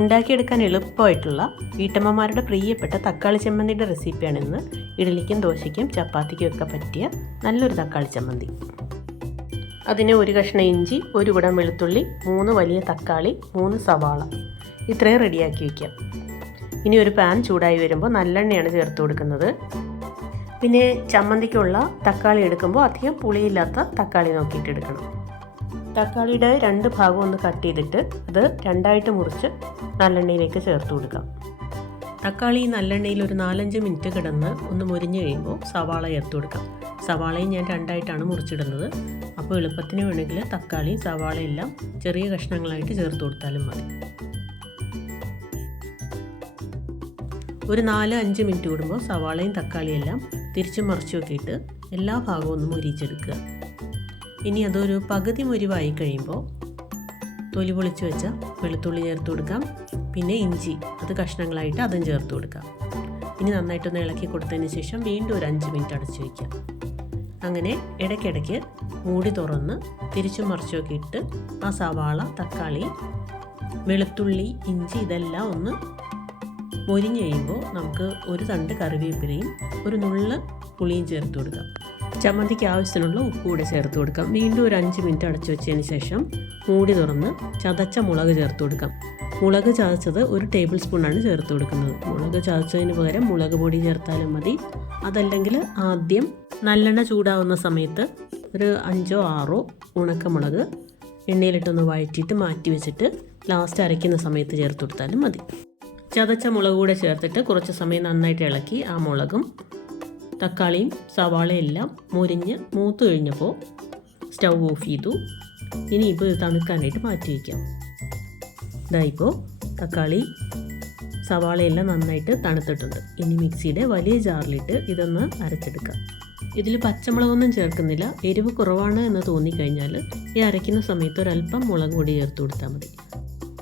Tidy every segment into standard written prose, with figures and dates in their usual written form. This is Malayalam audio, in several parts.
ഉണ്ടാക്കിയെടുക്കാൻ എളുപ്പമായിട്ടുള്ള വീട്ടമ്മമാരുടെ പ്രിയപ്പെട്ട തക്കാളി ചമ്മന്തിയുടെ റെസിപ്പിയാണ് ഇന്ന്. ഇഡലിക്കും ദോശയ്ക്കും ചപ്പാത്തിക്കും ഒക്കെ പറ്റിയ നല്ലൊരു തക്കാളി ചമ്മന്തി. അതിന് ഒരു കഷ്ണം ഇഞ്ചി, ഒരു കുടം വെളുത്തുള്ളി, 3 വലിയ തക്കാളി, 3 സവാള, ഇത്രയും റെഡിയാക്കി വയ്ക്കാം. ഇനി ഒരു പാൻ ചൂടായി വരുമ്പോൾ നല്ലെണ്ണയാണ് ചേർത്ത് കൊടുക്കുന്നത്. പിന്നെ ചമ്മന്തിക്കുള്ള തക്കാളി എടുക്കുമ്പോൾ അധികം പുളിയില്ലാത്ത തക്കാളി നോക്കിയിട്ട് എടുക്കണം. തക്കാളിയുടെ 2 ഭാഗം ഒന്ന് കട്ട് ചെയ്തിട്ട് അത് 2ആയിട്ട് മുറിച്ച് നല്ലെണ്ണയിലേക്ക് ചേർത്ത് കൊടുക്കാം. തക്കാളി നല്ലെണ്ണയിൽ ഒരു 4-5 മിനിറ്റ് കിടന്ന് ഒന്ന് മുരിഞ്ഞ് കഴിയുമ്പോൾ സവാള ചേർത്ത് കൊടുക്കാം. സവാളയും ഞാൻ 2ആയിട്ടാണ് മുറിച്ചിടുന്നത്. അപ്പോൾ എളുപ്പത്തിന് വേണമെങ്കിൽ തക്കാളിയും സവാളയെല്ലാം ചെറിയ കഷ്ണങ്ങളായിട്ട് ചേർത്ത് കൊടുത്താലും മതി. ഒരു 4-5 മിനിറ്റ് കൂടുമ്പോൾ സവാളയും തക്കാളിയെല്ലാം തിരിച്ചും മറിച്ചും ഒക്കെ ഇട്ട് എല്ലാ ഭാഗവും ഒന്ന് മുരിച്ചെടുക്കുക. ഇനി അതൊരു പകുതി മുരിവായി കഴിയുമ്പോൾ തൊലി പൊളിച്ച് വെച്ച വെളുത്തുള്ളി ചേർത്ത് കൊടുക്കാം. പിന്നെ ഇഞ്ചി അത് കഷ്ണങ്ങളായിട്ട് അതും ചേർത്ത് കൊടുക്കാം. ഇനി നന്നായിട്ടൊന്ന് ഇളക്കി കൊടുത്തതിന് ശേഷം വീണ്ടും ഒരു 5 മിനിറ്റ് അടച്ചു വയ്ക്കാം. അങ്ങനെ ഇടയ്ക്കിടയ്ക്ക് മൂടി തുറന്ന് തിരിച്ചും മറിച്ചുമൊക്കെ ഇട്ട് ആ സവാള, തക്കാളി, വെളുത്തുള്ളി, ഇഞ്ചി ഇതെല്ലാം ഒന്ന് മൊരിഞ്ഞ് കഴിയുമ്പോൾ നമുക്ക് ഒരു തണ്ട് കറിവേപ്പിലയും ഒരു നുള്ള് പുളിയും ചേർത്ത് കൊടുക്കാം. ചമ്മന്തിക്ക് ആവശ്യത്തിനുള്ള ഉപ്പ് കൂടെ ചേർത്ത് കൊടുക്കാം. വീണ്ടും ഒരു 5 മിനിറ്റ് അടച്ചു വെച്ചതിന് ശേഷം മൂടി തുറന്ന് ചതച്ച മുളക് ചേർത്ത് കൊടുക്കാം. മുളക് ചതച്ചത് 1 ടേബിൾ സ്പൂണാണ് ചേർത്ത് കൊടുക്കുന്നത്. മുളക് ചതച്ചതിന് പകരം മുളക് പൊടി ചേർത്താലും മതി. അതല്ലെങ്കിൽ ആദ്യം നല്ലെണ്ണ ചൂടാവുന്ന സമയത്ത് ഒരു 5-6 ഉണക്കമുളക് എണ്ണയിലിട്ടൊന്ന് വഴറ്റിയിട്ട് മാറ്റി വെച്ചിട്ട് ലാസ്റ്റ് അരയ്ക്കുന്ന സമയത്ത് ചേർത്ത് കൊടുത്താലും മതി. ചതച്ച മുളക് കൂടെ ചേർത്തിട്ട് കുറച്ച് സമയം നന്നായിട്ട് ഇളക്കി ആ മുളകും തക്കാളിയും സവാളയെല്ലാം മുരിഞ്ഞ് മൂത്ത് കഴിഞ്ഞപ്പോൾ സ്റ്റൗ ഓഫ് ചെയ്തു. ഇനിയിപ്പോൾ ഇത് തണുക്കാനായിട്ട് മാറ്റി വയ്ക്കാം. ഇതായിപ്പോൾ തക്കാളി സവാളയെല്ലാം നന്നായിട്ട് തണുത്തിട്ടുണ്ട്. ഇനി മിക്സിയുടെ വലിയ ജാറിലിട്ട് ഇതൊന്ന് അരച്ചെടുക്കാം. ഇതിൽ പച്ചമുളകൊന്നും ചേർക്കുന്നില്ല. എരിവ് കുറവാണ് എന്ന് തോന്നിക്കഴിഞ്ഞാൽ ഈ അരയ്ക്കുന്ന സമയത്ത് ഒരല്പം മുളക് പൊടി ചേർത്ത് കൊടുത്താൽ മതി.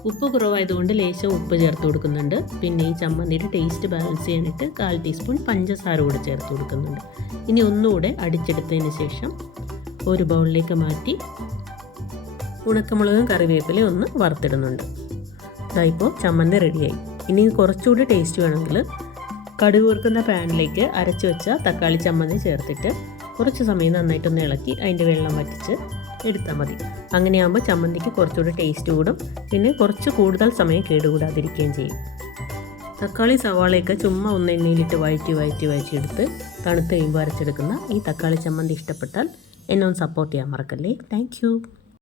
ഉപ്പ് കുറവായതുകൊണ്ട് ലേശം ഉപ്പ് ചേർത്ത് കൊടുക്കുന്നുണ്ട്. പിന്നെ ഈ ചമ്മന്തിയുടെ ടേസ്റ്റ് ബാലൻസ് ചെയ്യാനായിട്ട് 1/4 ടീസ്പൂൺ പഞ്ചസാര കൂടെ ചേർത്ത് കൊടുക്കുന്നുണ്ട്. ഇനി ഒന്നുകൂടെ അടിച്ചെടുത്തതിന് ശേഷം ഒരു ബൗളിലേക്ക് മാറ്റി ഉണക്കമുളകും കറിവേപ്പിലയും ഒന്ന് വറുത്തിടുന്നുണ്ട്. ഇതായിപ്പോൾ ചമ്മന്തി റെഡിയായി. ഇനി കുറച്ചുകൂടി ടേസ്റ്റ് വേണമെങ്കിൽ കടുക് വറുക്കുന്ന പാനിലേക്ക് അരച്ച് വെച്ച തക്കാളി ചമ്മന്തി ചേർത്തിട്ട് കുറച്ച് സമയം നന്നായിട്ടൊന്ന് ഇളക്കി അതിൻ്റെ വെള്ളം വറ്റിച്ച് എടുത്താൽ മതി. അങ്ങനെയാകുമ്പോൾ ചമ്മന്തിക്ക് കുറച്ചുകൂടി ടേസ്റ്റ് കൂടും. പിന്നെ കുറച്ച് കൂടുതൽ സമയം കേടുകൂടാതിരിക്കുകയും ചെയ്യും. തക്കാളി സവാളയൊക്കെ ചുമ്മാ ഒന്ന് എണ്ണയിലിട്ട് വഴറ്റിയെടുത്ത് തണുത്ത് കഴിയുമ്പോൾ അരച്ചെടുക്കുന്ന ഈ തക്കാളി ചമ്മന്തി ഇഷ്ടപ്പെട്ടാൽ എന്നെ ഒന്ന് സപ്പോർട്ട് ചെയ്യാൻ മറക്കല്ലേ. താങ്ക്